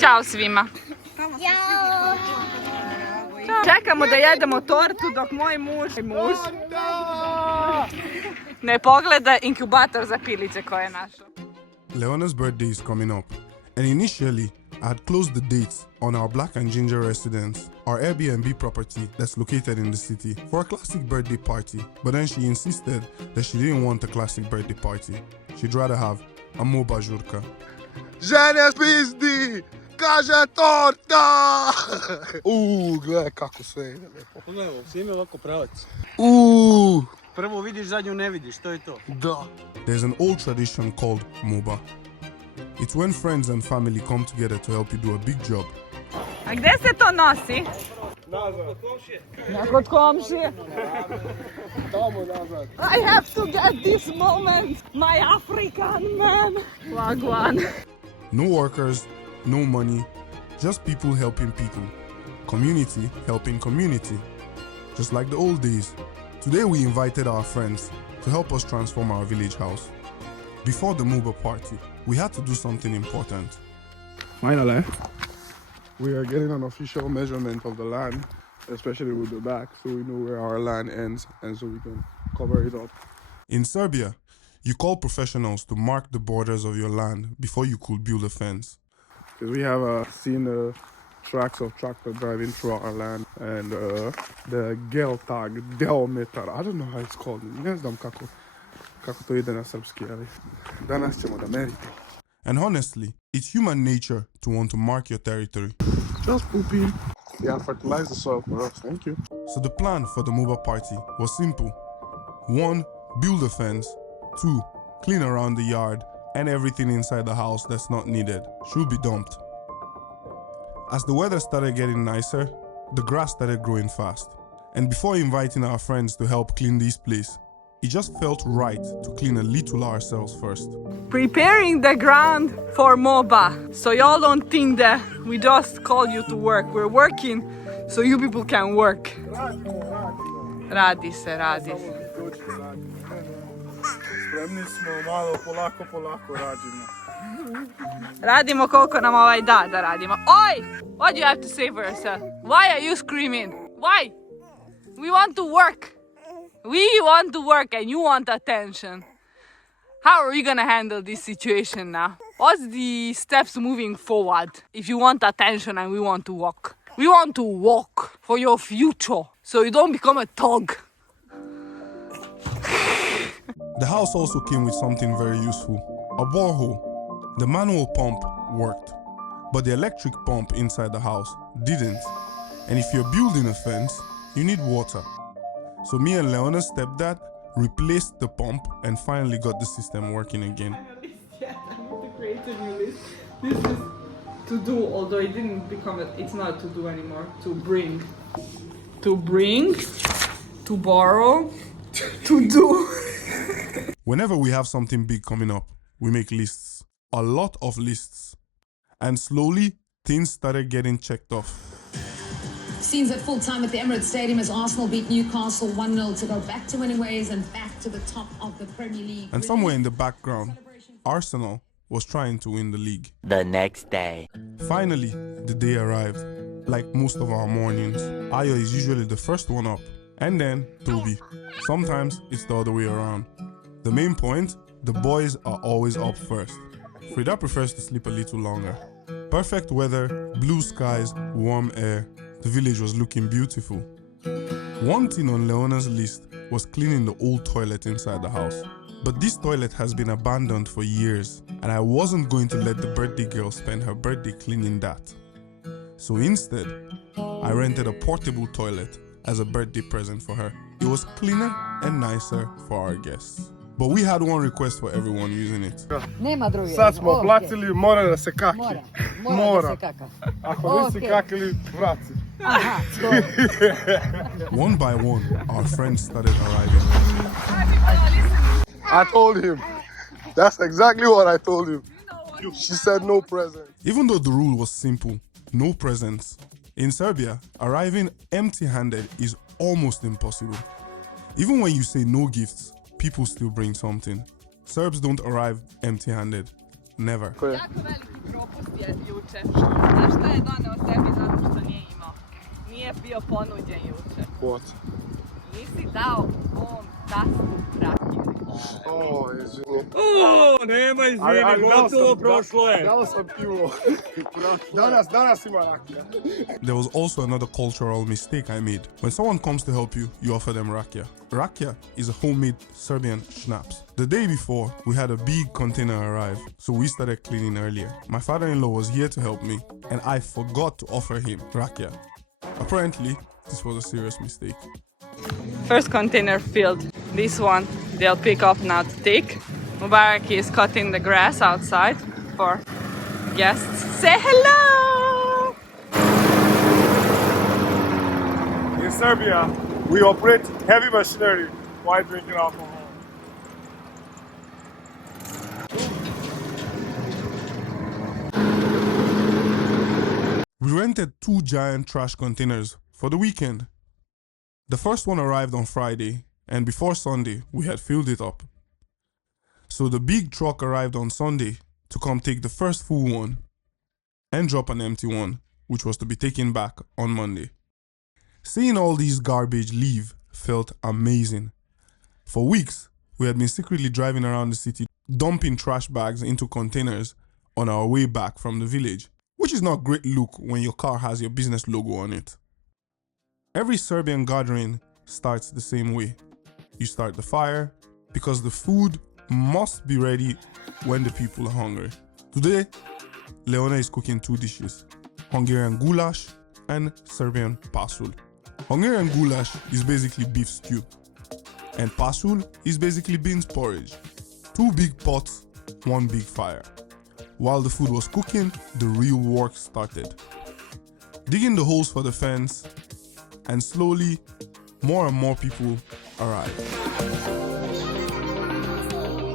Ćao svima. Čekamo da jedemo tortu dok moj muž ne pogleda inkubator za piliće koje je našao. Leona's birthday is coming up, and initially I had closed the dates on our Black and Ginger residence, our Airbnb property that's located in the city, for a classic birthday party. But then she insisted that she didn't want a classic birthday party. She'd rather have a Moba žurka. Žene spizdi! Kaže torta! Gledaj kako sve ide lijepo. Pogledaj, svi mi ovako pravac. Prvo vidiš, zadnju ne vidiš, to je to. Da. There's an old tradition called Moba. It's when friends and family come together to help you do a big job. A gdje se to nosi? Nazad. Kod komšije. Tamo nazad. I have to get this moment, my African man. Wagwan. No workers, no money, just people helping people. Community helping community. Just like the old days. Today we invited our friends to help us transform our village house. Before the Moba party, we had to do something important. Finally, we are getting an official measurement of the land, especially with the back, so we know where our land ends and so we can cover it up. In Serbia, you call professionals to mark the borders of your land before you could build a fence. Because we have seen the tracks of tractor driving through our land and the geotag, geometar, I don't know how it's called. Ne znam kako to ide na srpski, ali danas ćemo da merite. And honestly, it's human nature to want to mark your territory. Just poopy. Yeah, fertilize the soil for us, thank you. So the plan for the Moba party was simple. 1. Build a fence. 2. Clean around the yard, and everything inside the house that's not needed should be dumped. As the weather started getting nicer, the grass started growing fast. And before inviting our friends to help clean this place, it just felt right to clean a little ourselves first. Preparing the ground for Moba. So y'all don't think that we just call you to work. We're working so you people can work. Radi se. Spremni smo, malo polako radimo. Radimo koliko nam ovaj da radimo. Oi! What do you have to say for yourself? Why are you screaming? Why? We want to work. We want to work and you want attention. How are we gonna handle this situation now? What's the steps moving forward if you want attention and we want to walk? We want to walk for your future so you don't become a thug. The house also came with something very useful, a borehole. The manual pump worked, but the electric pump inside the house didn't. And if you're building a fence, you need water. So me and Leona's stepdad replaced the pump and finally got the system working again. I need to create a new list. This is to do, although it didn't become it's not to do anymore. To bring, to borrow, to do. Whenever we have something big coming up, we make lists. A lot of lists. And slowly, things started getting checked off. Scenes at full time at the Emirates Stadium as Arsenal beat Newcastle 1-0 to go back to winning ways and back to the top of the Premier League. And somewhere in the background, Arsenal was trying to win the league. The next day. Finally, the day arrived. Like most of our mornings, Aya is usually the first one up. And then Toby. Sometimes it's the other way around. The main point, the boys are always up first. Frida prefers to sleep a little longer. Perfect weather, blue skies, warm air. The village was looking beautiful. One thing on Leona's list was cleaning the old toilet inside the house. But this toilet has been abandoned for years, and I wasn't going to let the birthday girl spend her birthday cleaning that. So instead, I rented a portable toilet as a birthday present for her. It was cleaner and nicer for our guests. But we had one request for everyone using it. Nema druge. Sad smo platili, mora da se kaki. Mora da se kaka. Ako nisi kakili, vraci. Aha, One by one, our friends started arriving. I told him. That's exactly what I told him. She said no present. Even though the rule was simple, no presents, in Serbia, arriving empty-handed is almost impossible. Even when you say no gifts, people still bring something. Serbs don't arrive empty-handed. never. Jako veliki propust je juče. Znaš šta je doneo sebi zato što nije imao? Nije bio ponuđen juče. What? Nisi dao ovom tastu rakije. O, izvini. Nema izvini, gotovo prošlo je. Dao sam pivo. Danas ima rakija. There was also another cultural mistake I made. When someone comes to help you, you offer them rakia. Rakia is a homemade Serbian schnapps. The day before, we had a big container arrive, so we started cleaning earlier. My father-in-law was here to help me, and I forgot to offer him rakia. Apparently, this was a serious mistake. First container filled. This one they'll pick up now to take. Mubarak is cutting the grass outside for guests. Say hello! In Serbia, we operate heavy machinery while drinking alcohol. We rented 2 giant trash containers for the weekend. The first one arrived on Friday, and before Sunday, we had filled it up. So the big truck arrived on Sunday to come take the first full one and drop an empty one, which was to be taken back on Monday. Seeing all these garbage leave felt amazing. For weeks, we had been secretly driving around the city, dumping trash bags into containers on our way back from the village, which is not a great look when your car has your business logo on it. Every Serbian gathering starts the same way. You start the fire because the food must be ready when the people are hungry. Today, Leona is cooking 2 dishes, Hungarian goulash and Serbian pasul. Hungarian goulash is basically beef stew, and pasul is basically beans porridge. 2 big pots, 1 big fire. While the food was cooking, the real work started. Digging the holes for the fence, and slowly, more and more people arrived.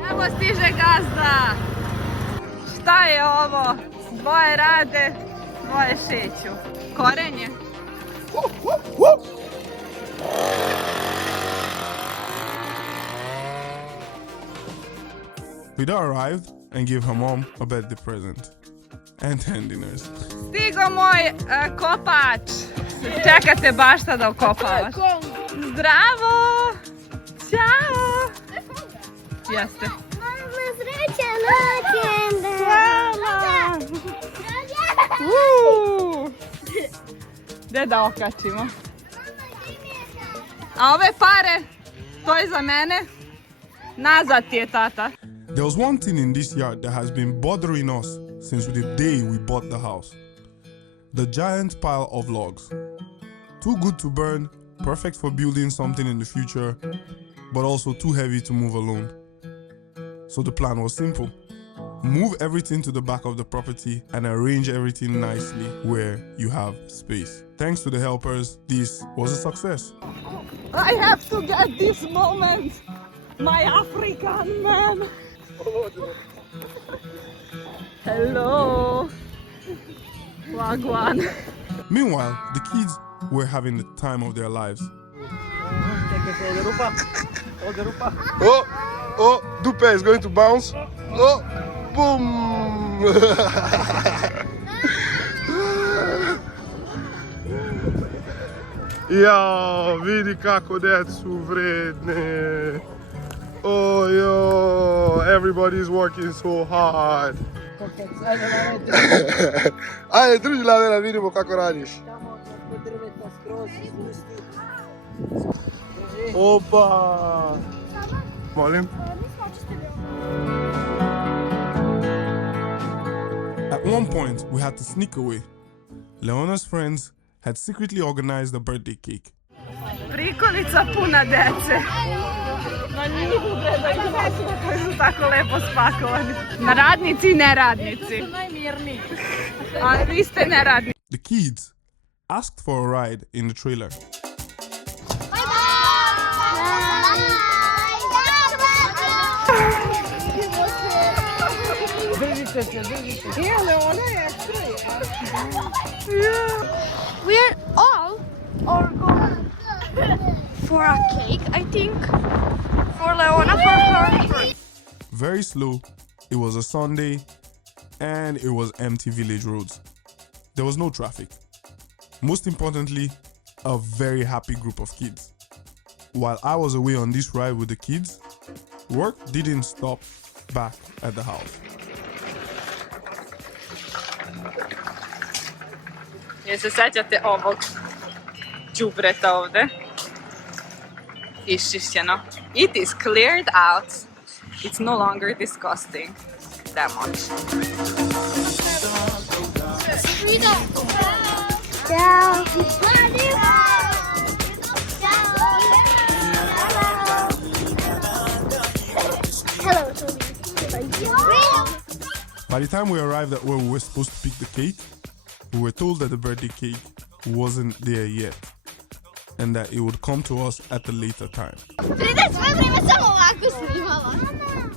Evo stiže gazda! Šta je ovo? Dvoje rade, dvoje šeću. Korenje. Vida arrived and gave her mom a birthday present and hand dinners. Stigo moj kopač. Čekate bašta da okopavaš. Zdravo! Ćao! Jeste. Srećan rođendan! Hvala! Gde da okačimo? A ove pare, to je za mene. Nazad ti je tata. There was one thing in this yard that has been bothering us since the day we bought the house. The giant pile of logs. Too good to burn, perfect for building something in the future, but also too heavy to move alone. So the plan was simple. Move everything to the back of the property and arrange everything nicely where you have space. Thanks to the helpers, this was a success. I have to get this moment. My African man. Hello. Wagwan. Meanwhile, the kids were having the time of their lives. Oh, Dupe is going to bounce. Oh, boom! Ja, vidi kako decu vredne. Oh, yo, everybody's working so hard. Ajde, drži lavera, vidimo kako radiš. Opa! Molim? At one point, we had to sneak away. Leona's friends had secretly organized a birthday cake. Prikolica puna dece. Na njih ugledaju dece koji su tako lepo spakovani. Na radnici i neradnici. Najmirniji. A vi ste neradnici. The kids asked for a ride in the trailer. We're all going for a cake, I think. For Leona, for her. Very slow. It was a Sunday, and it was empty village roads. There was no traffic. Most importantly, a very happy group of kids. While I was away on this ride with the kids, work didn't stop back at the house. Jel se sećate ovog đubreta ovde? Iščišćeno. It is cleared out. It's no longer disgusting that much. Ciao. Hello, By the time we arrived at where we were supposed to pick the cake, we were told that the birthday cake wasn't there yet and that it would come to us at a later time.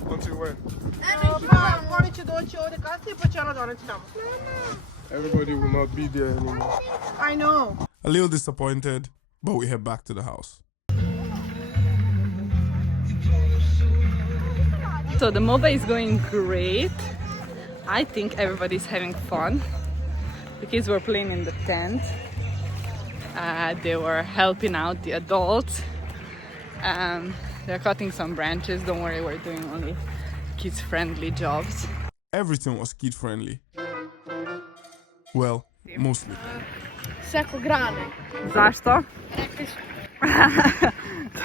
Until when? Oni će doći ovdje kasnije pa će ona doneti tamo. Everybody will not be there anymore. I know. A little disappointed, but we head back to the house. So the Moba is going great. I think everybody's having fun. The kids were playing in the tent. They were helping out the adults. They're cutting some branches. Don't worry, we're doing only kids-friendly jobs. Everything was kid-friendly. Well, mostly. Seko grane. Zašto? Rekli su.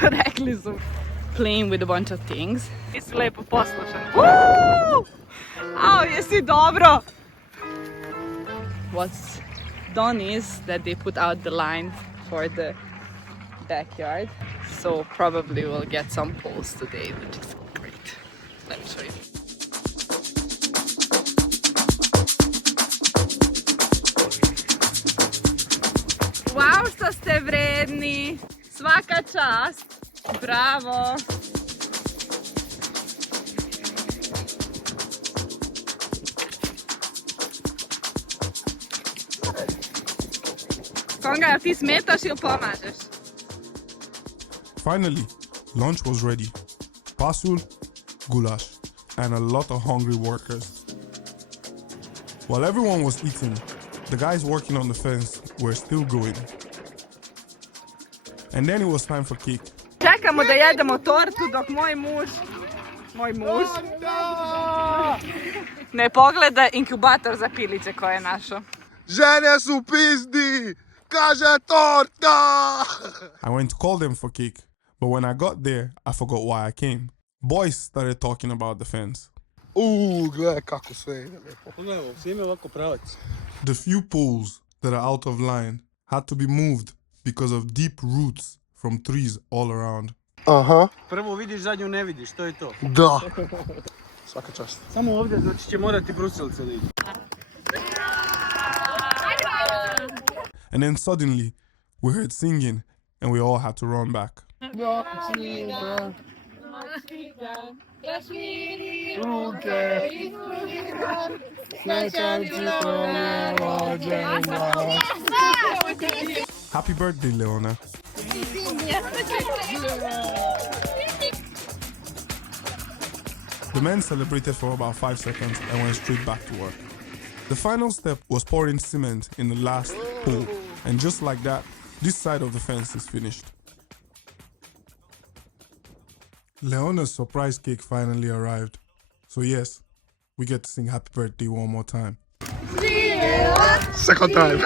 Rekli su. Playing with a bunch of things. Jesi lepo poslušan. Woo! Au, jesi dobro! What's done is that they put out the line for the backyard. So probably we'll get some poles today, which is great. Let me show you. Wow, što ste vredni! Svaka čast! Bravo! Konga, ti smetaš ili pomažeš? Finally, lunch was ready. Pasul, goulash, and a lot of hungry workers. While everyone was eating, the guys working on the fence were still going. And then it was time for cake. Čekamo da jedemo tortu dok moj muž ne pogleda inkubator za piliće koje je našao. Žene su pizdi! Kaže torta! I went to call them for cake, but when I got there, I forgot why I came. Boys started talking about the fence. Gledaj kako sve ide lijepo. Pogledaj, svi imaju ovako pravac. The few poles that are out of line had to be moved because of deep roots from trees all around. Aha. Prvo vidiš, zadnju ne vidiš, to je to. Da. Svaka čast. Samo ovdje, znači će morati brusilice da ići. And then suddenly, we heard singing and we all had to run back. Happy birthday, Leona. The men celebrated for about 5 seconds and went straight back to work. The final step was pouring cement in the last hole, and just like that, this side of the fence is finished. Leona's surprise cake finally arrived. So yes, we get to sing happy birthday one more time. Second time.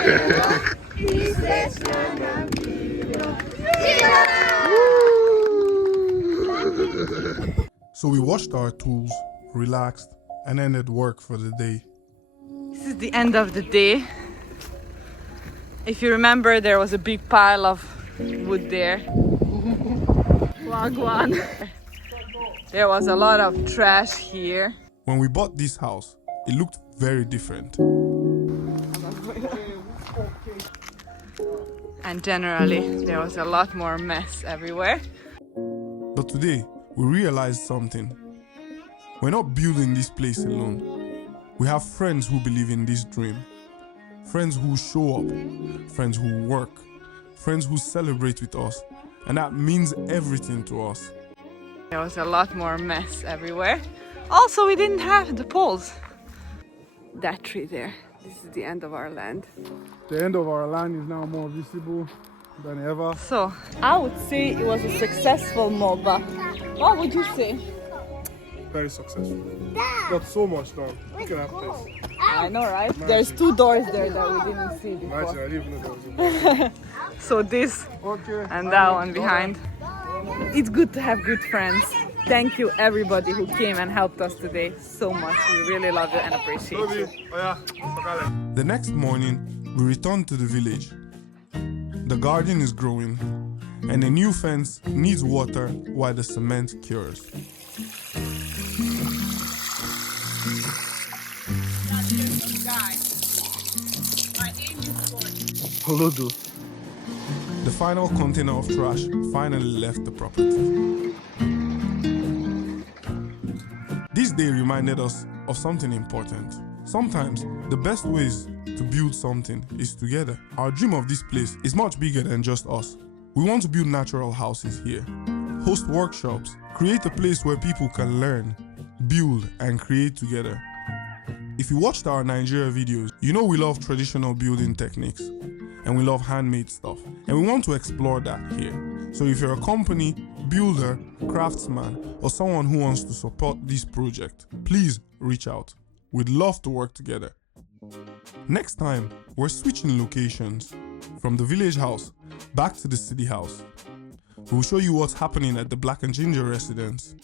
So we washed our tools, relaxed, and ended work for the day. This is the end of the day. If you remember, there was a big pile of wood there. Wagwan. There was a lot of trash here. When we bought this house, it looked very different. And generally, there was a lot more mess everywhere. But today, we realized something. We're not building this place alone. We have friends who believe in this dream. Friends who show up. Friends who work. Friends who celebrate with us. And that means everything to us. There was a lot more mess everywhere. Also, we didn't have the poles. that tree there. This is the end of our land. The end of our land is now more visible than ever. So, I would say it was a successful Moba. What would you say? Very successful. Got so much done. Look at that place. I know, right? There's 2 doors there that we didn't see Imagine, before. I didn't even know there was a So this and that one behind. It's good to have good friends. Thank you everybody who came and helped us today so much. We really love you and appreciate you. The next morning, we returned to the village. The garden is growing, and a new fence needs water while the cement cures. Holodo. The final container of trash finally left the property. This day reminded us of something important. Sometimes the best ways to build something is together. Our dream of this place is much bigger than just us. We want to build natural houses here, host workshops, create a place where people can learn, build, and create together. If you watched our Nigeria videos, you know we love traditional building techniques and we love handmade stuff, and we want to explore that here. So if you're a company, builder, craftsman, or someone who wants to support this project, please reach out. We'd love to work together. Next time, we're switching locations from the village house back to the city house. We'll show you what's happening at the Black and Ginger residence.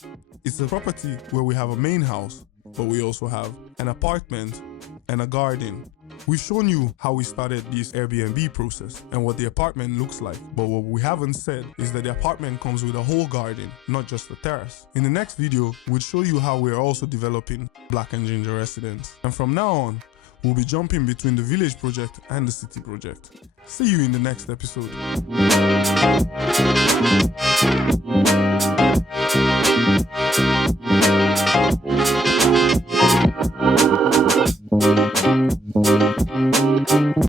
It's a property where we have a main house, but we also have an apartment and a garden. We've shown you how we started this Airbnb process and what the apartment looks like, but what we haven't said is that the apartment comes with a whole garden, not just a terrace. In the next video, we'll show you how we're also developing Black and Ginger residence. And from now on, we'll be jumping between the village project and the city project. See you in the next episode.